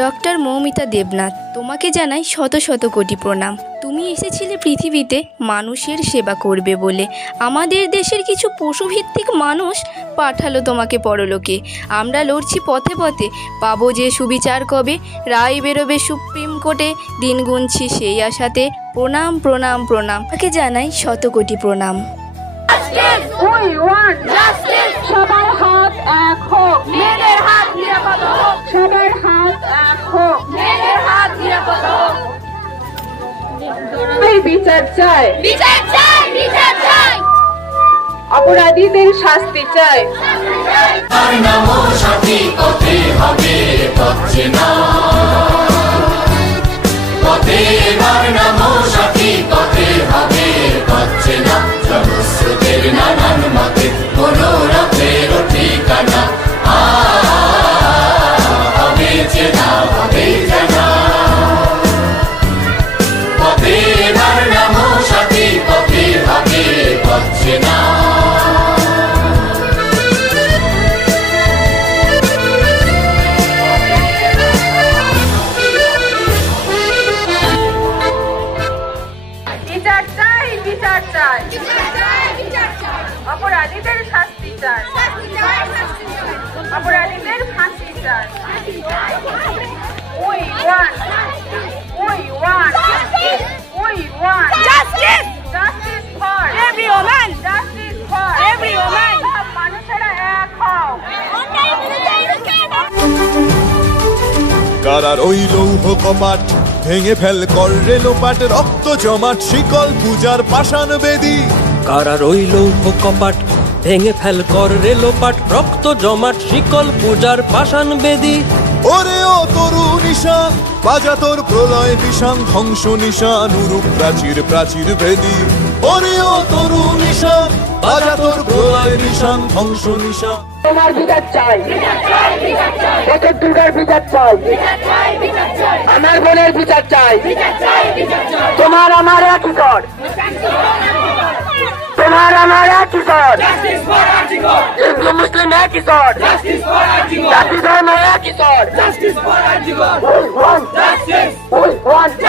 Doctor Moumita Debnath, তোমাকে জানাই শত শত কোটি প্রণাম। তুমি এসেছিলে পৃথিবীতে মানুষের সেবা করবে বলে। আমাদের দেশের কিছু পশুভিত্তিক মানুষ পাঠালো তোমাকে পরলোকে। আমরা লড়ছি পথে পথে, পাবো যে সুবিচার কবে। রায় বেরোবে সুপ্রিম কোর্টে, দিন গুনছি সেই আশাতে। প্রণাম প্রণাম প্রণাম, তাকে জানাই শত কোটি প্রণাম। সবার হাত এক হোক, মেয়েদের হাত নিরাপদ হোক, সবার হাত এক হোক, মেয়েদের হাত নিরাপদ হোক। বিচার চাই, বিচার চাই, বিচার চাই, অপরাধীদের শাস্তি চাই। সাথী পথে হবে পাচ্ছে না, পথে সাথী পথে হবে পাচ্ছে না। জনস্রোতের নানান মতে মনোরথের ঠিকানা হবে চেনা, হবে জানা। পথে নাম সাথী পথে হবে পাচ্ছে না। বিচার চাই, বিচার চাই, অপরাধীদের শাস্তি চাই, অপরাধীদের ফাঁসি চাই। We want justice, justice for every woman, justice for every woman. সব মানুষেরা এক হও। কারার ওই লৌহ কপাট ভেঙে ফেল কর রেলোপাট, রক্ত জমাট শিকল পূজার পাষাণ বেদী। কারার ওই লৌহ কপাট ভেঙে ফেল কর রেলোপাট, রক্ত জমাট শিকল পূজার পাষাণ বেদী। ওরে ও তরু নিশান, বাজা তোর প্রলয় বিষান, ধ্বংস নিশান উরূপ প্রাচীর প্রাচীর ভেদী। ওরে ও তরু নিশান, বাজা তোর প্রলয় নিশান, ধ্বংস নিশান। তোমার বিচার চাই, কতক দুর্গার বিচার চাই, আমার বোনের বিচার চাই। তোমার আমার একই কর, তোমার আমার একই কর, হিন্দু মুসলিম একই কর, জাতি ধর্ম একই কর। Justice for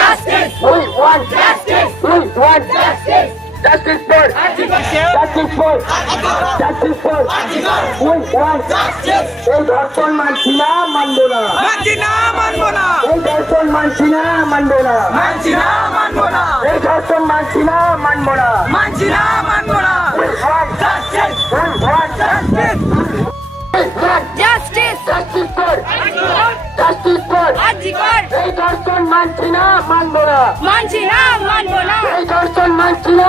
justice for justice for we want justice. এই ধর্ষণ মানছি না, মানবো না, মানছি না, মানবো না। এই ধর্ষণ মানছি না, মানবো না, মানছি না, মানবো না। এই ধর্ষণ মানছি না, মানবো না, মানছি না, মানবো না। We want justice, we want justice, justice, justice for justice for এই ধর্ষণ মানছি না, মানবো না, মানছি না, মানবো না। এই ধর্ষণ মানছি না,